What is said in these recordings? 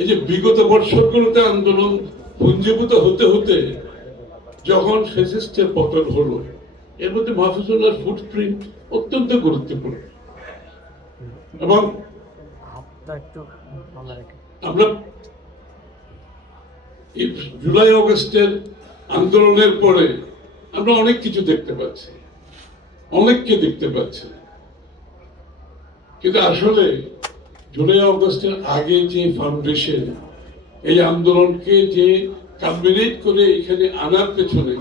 এই যে বিগত বর্ষগুলোতে আন্দোলন পুঞ্জীভূত হতে হতে যখন ফ্যাসিস্টের পতন হলো, এর মধ্যে মাহফুজুল্লাহর ফুটপ্রিন্ট অত্যন্ত গুরুত্বপূর্ণ। এবং আমরা জুলাই অগস্টের আন্দোলনের পরে আমরা অনেক কিছু দেখতে পাচ্ছি, অনেককে দেখতে পাচ্ছি, কিন্তু আসলে জুলাই অগস্টের আগে যে ফাউন্ডেশন এই আন্দোলনকে যে কালমিনেট করে এখানে আনার পেছনে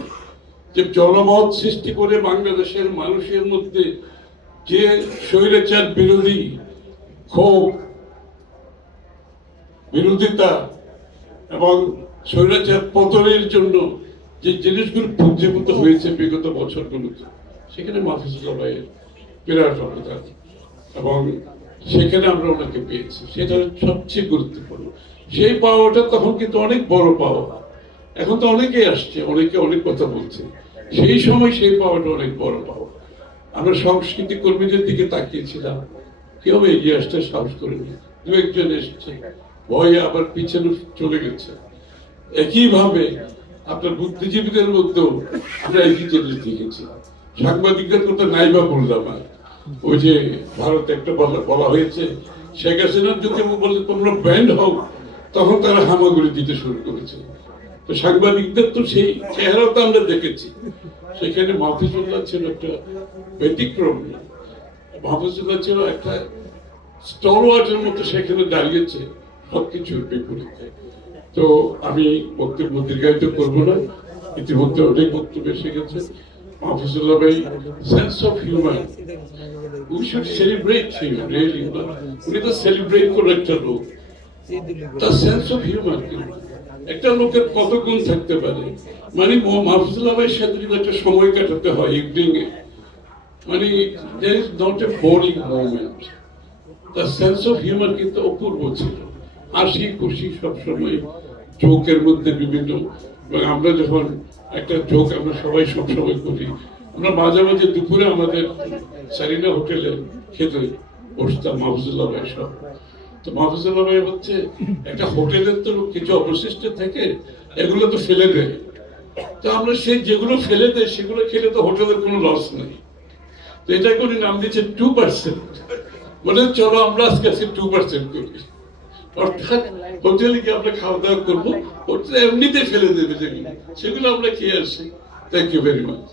যে জনমত সৃষ্টি করে বাংলাদেশের মানুষের মধ্যে যে স্বৈরাচার বিরোধী ক্ষোভ, বিরোধিতা এবং স্বৈরাচার পতনের জন্য যে জিনিসগুলো পুঞ্জীভূত হয়েছে বিগত বছরগুলোতে, সেখানে মাহফুজুল্লাহ ভাইয়ের বিরাট অবদান এবং সেখানে আমরা ওনাকে পেয়েছি, সেটা সবচেয়ে গুরুত্বপূর্ণ। সেই পাওয়াটা তখন কিন্তু অনেক বড় পাওয়া, এখন তো অনেকেই আসছে, অনেকে অনেক কথা বলছে, সেই সময় সেই পাওয়াটা অনেক বড় পাওয়া। আমরা সংস্কৃতি কর্মীদের দিকে তাকিয়েছিলাম, কেউ এগিয়ে আসতে সাহস করেনি, দু একজন এসেছে, ভয়ে আবার পিছনে চলে গেছে। একইভাবে আপনার বুদ্ধিজীবীদের মধ্যেও আমরা একই জিনিস দেখেছি। সাংবাদিকদের কথা নাইবা বললাম, আর ওই যে ভারতে একটা বলা হয়েছে শেখ হাসিনার যদি বলে তোমরা ব্যান্ড হও, তখন তারা হামাগুড়ি দিতে শুরু করেছে। তো সাংবাদিকদের তো সেই চেহারাও তো আমরা দেখেছি। সেখানে মাহফুজুল্লাহ ছিল একটা ব্যতিক্রম, মাহফুজুল্লাহ ছিল একটা স্টলওয়ার্টের মতো সেখানে দাঁড়িয়েছে সবকিছুর বিপরীতে। তো আমি বক্তব্য দীর্ঘায়িত করবো না, ইতিমধ্যে অনেক বক্তব্য এসে গেছে। মাহফুজুল্লাহ ভাই sense of human, we should celebrate him really. উনি তো সেলিব্রেট করে একটা লোক, তার সেন্স অফ হিউম্যান একটা লোকের কত গুণ থাকতে পারে। মানে মাহফুজুল্লাহ ভাইয়ের সাথে যদি একটা সময় কাটাতে হয় ইভিনিং এ, মানে there is not a boring moment. তার সেন্স অফ হিউম্যান কিন্তু অপূর্ব ছিল, হাসি খুশি সবসময়, জোকের মধ্যে বিভিন্ন। এবং আমরা যখন একটা জোক আমরা সবাই সবসময় করি, আমরা মাঝে মাঝে দুপুরে আমাদের সারিনা হোটেলে খেতে বসতাম মাহফুজুল্লাহ ভাই সব। তো মাহফুজুল্লাহ ভাই হচ্ছে একটা হোটেলের তো কিছু অবশিষ্ট থেকে এগুলো তো ফেলে দেয়, তো আমরা সেই যেগুলো ফেলে দেয় সেগুলো খেলে তো হোটেলের কোনো লস নেই। তো এটা করে নাম দিচ্ছে 2%, মানে চলো আমরা আজকে 2% করি, অর্থাৎ হোটেলে গিয়ে আমরা খাওয়া দাওয়া করবো, হোটেলে এমনিতে ফেলে দেবে যেগুলো, সেগুলো আমরা খেয়ে আসি। Thank you very much.